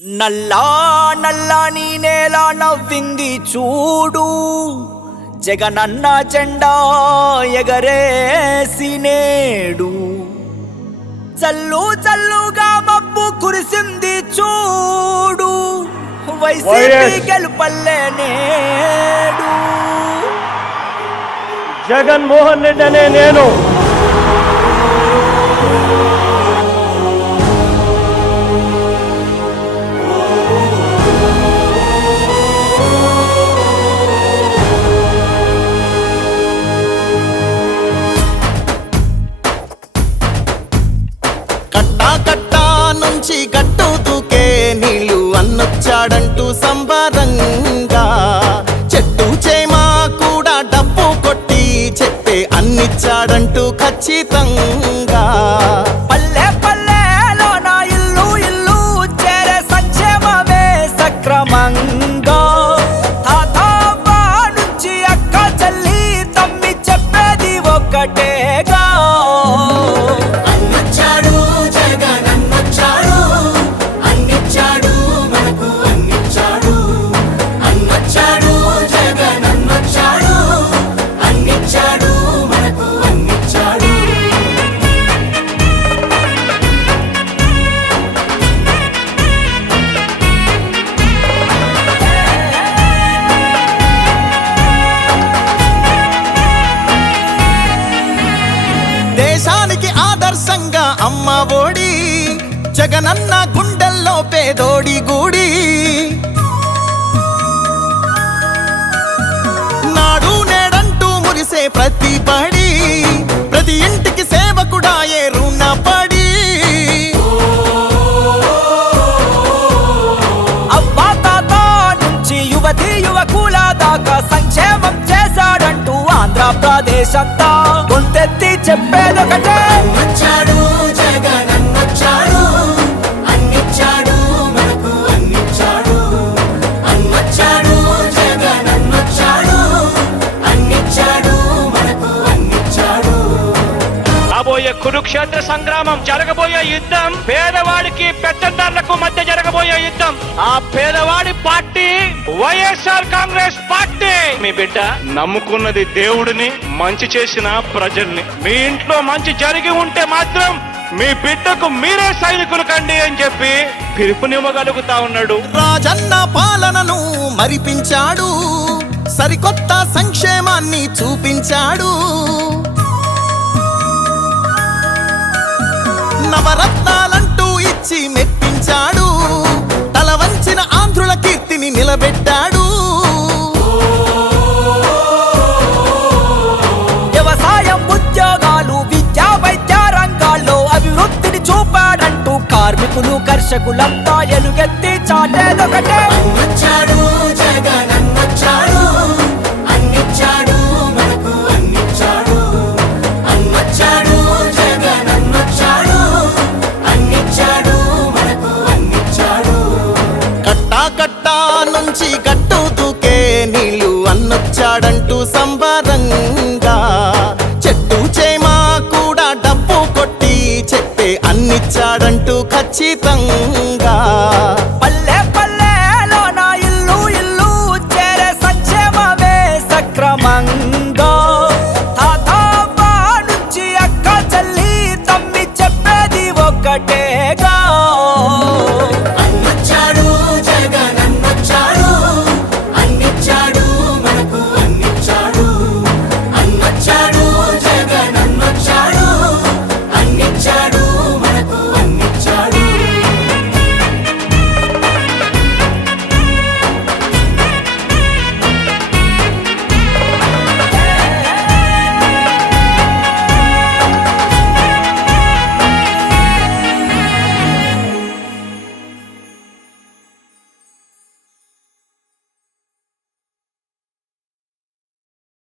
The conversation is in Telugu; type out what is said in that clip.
నల్లా నల్లని నేల నవ్వింది చూడు, జగనన్న జెండా ఎగరేసి నేడు. చల్లు చల్లుగా మబ్బు కురిసింది చూడు, వైసీపీ గెలుపల్లే నేడు. జగన్మోహన్ రెడ్డి అనే నేను నుంచి గట్టు దూకే నీళ్ళు అన్నొచ్చాడంటూ సంబరంగా, చెట్టు చేమా కూడా డబ్బు కొట్టి చెప్పే అన్నిచ్చాడంటూ ఖచ్చితంగా. పల్లె పల్లెలో నా ఇల్లు ఇల్లు చేరే సంక్షేమమే సక్రమంగా. తాతాబా నుంచి అక్క చెల్లి తమ్మి చెప్పేది ఒక్కటేగా, దేశానికి ఆదర్శంగా అమ్మ ఒడి, జగనన్న గుండెల్లో పేదోడి గుడి. నాడు నేడంటూ మురిసే ప్రతి పడి, ప్రతి ఇంటికి సేవకుడాయే రుణపడి. అవ్వా తాత నుంచి యువతి యువకుల దాకా సంక్షేమం చేశాడంటూ ఆంధ్రప్రదేశ్ అంతా గొంతెత్తి చెప్పేదొకటే. వచ్చాడు జగనన్నొచ్చాడు, అన్నిచ్చాడు మనకు అన్నిచ్చాడు. అన్నొచ్చాడు జగనన్నొచ్చాడు, అన్నిచ్చాడు మనకు అన్నిచ్చాడు. రాబోయే కురుక్షేత్ర సంగ్రామం, జరగబోయే యుద్ధం పేదవాడికి పెత్తందారులకు మధ్య జరగబోయే యుద్ధం. ఆ పేదవాడి పార్టీ వైఎస్ఆర్ కాంగ్రెస్ పార్టీ. మీ బిడ్డ నమ్ముకున్నది దేవుడిని, మంచి చేసిన ప్రజల్ని. మీ ఇంట్లో మంచి జరిగి ఉంటే మాత్రం మీ బిడ్డకు మీరే సైనికులు కండి అని చెప్పి పిలుపునివ్వగలుగుతా ఉన్నాడు. రాజన్న పాలనను మరిపించాడు, సరికొత్త సంక్షేమాన్ని చూపించాడు. నవరత్నాలంటూ ఇచ్చి మెప్పించాడు, తల వంచిన ఆంధ్రుల కీర్తిని నిలబెట్టాడు. వ్యవసాయం, ఉద్యోగాలు, విద్యా వైద్య రంగాల్లో అభివృద్ధిని చూపాడంటూ కార్మికులు కర్షకులంతా ఎలుగెత్తి చాటేదొకటే. అన్నొచ్చాడు జగనన్నొచ్చాడు, అన్నిచ్చాడు మనకు అన్నిచ్చాడు. అన్నొచ్చాడు జగనన్నొచ్చాడు, అన్నిచ్చాడు మనకు అన్నిచ్చాడు. కట్టా కట్టా నుంచి గట్టు దూకే నీళ్ళు అన్నొచ్చాడంటూ సంబరంగా, చెట్టు చేమా కూడా డబ్బు కొట్టి చెప్పే అన్నిచ్చాడంటూ ఖచ్చితంగా.